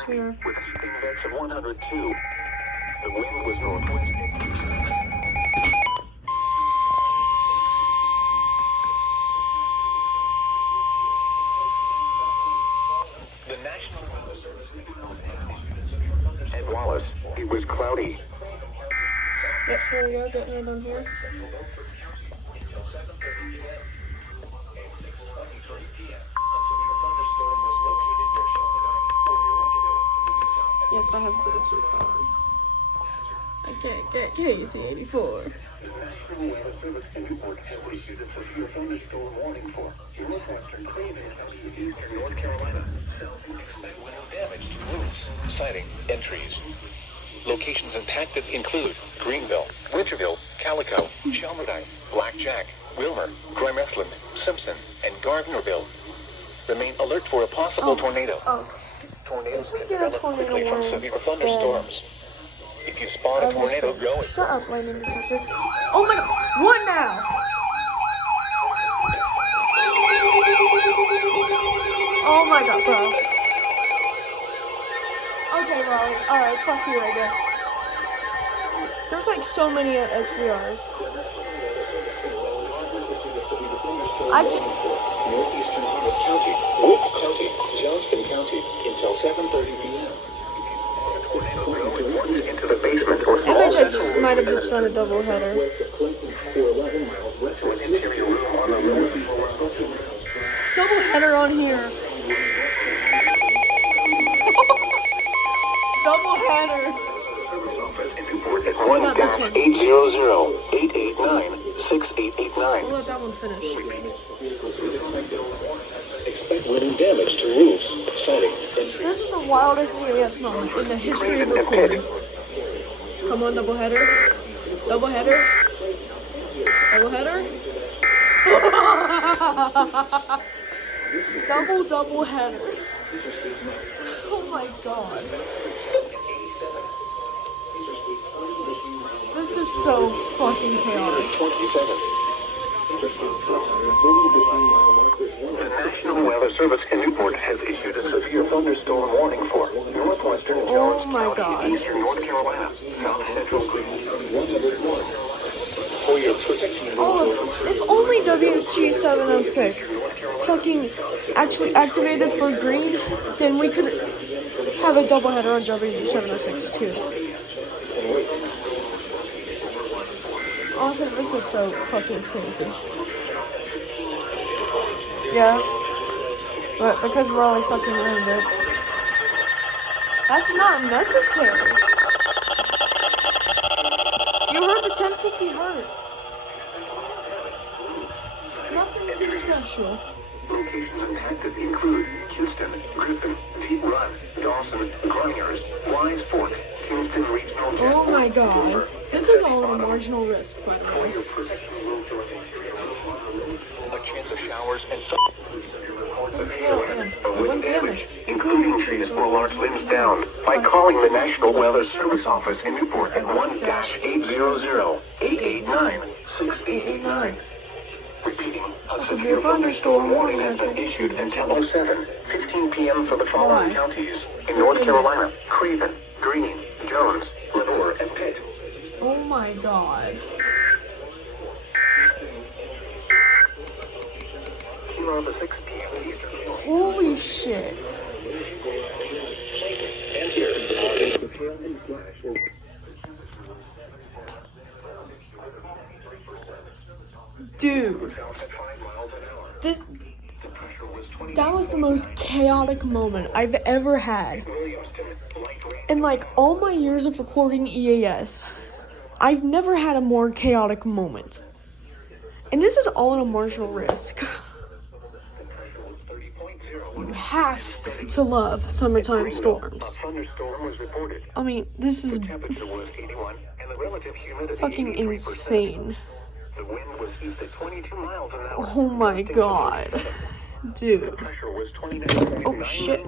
SVR. With speed index of 102. The wind was northwest. The National Weather Service at Wallace, it was cloudy. Yep, here we go, getting it on here. Yes, I have Bluetooth on. I can't get KC84. The National Weather Service in Newport has issued a severe thunderstorm warning for northwestern Cleveland County, eastern North Carolina. Expect wind damage to roofs, siding, and trees. Locations impacted include Greenville, Winterville, Calico, Chelmerdine, Blackjack, Wilmer, Grimesland, Simpson, and Gardnerville. Remain alert for a possible tornado. Tornadoes can develop quickly from severe thunderstorms. If you spot a tornado, go. Shut up, lightning detector. Oh my god, what now? Oh my god, bro. Okay, well, alright, fuck you, I guess. There's like so many SVRs. I can. Northeastern Harris County, Wolf County, Johnston County, until 7:30 p.m. Into the basement or MHX might have just done a double header. Double header on here. Double header. What about this one? 800-889-6889. We'll let that one finish. Expect wind damage to roofs, siding, and This is the wildest EAS moment in the history of recording. Come on, double header. Double header. Double header. Double headers. Oh my god. This is so fucking chaotic. 27. The National Weather Service in Newport has issued a severe thunderstorm warning for northwestern Oh Jones my County, god. eastern North Carolina, south central Cleveland County 101. For your protection, Oh, if only WG706 fucking actually activated for green, then we could have a doubleheader on WG706 too. Honestly, this is so fucking crazy. Yeah. But because Raleigh fucking ruined it. That's not necessary. You heard the 1050 hertz. Nothing too special. Locations impacted include Houston, Griffin, Deep Run, Dawson, Conyers, Wise Fork, Kingston Regional. Oh my god. This is all in a marginal risk, by the way. A chance of showers and Wind damage, including trees or large limbs down, by calling the National Weather Service Office in Newport at 1-800-889-6889. Repeating, a severe thunderstorm warning has been issued until 7:15 p.m. for the following counties in North Carolina: Craven, Greene, Jones, Lenore, and Pitt. Oh my god. Kilo to 6 p.m. Eastern. Holy shit. And here is the hail and flash. Dude. That was the most chaotic moment I've ever had. In like all my years of recording EAS, I've never had a more chaotic moment. And this is all in a marginal risk. You have to love summertime storms. I mean, this is fucking insane. Oh my god. Dude. Oh shit.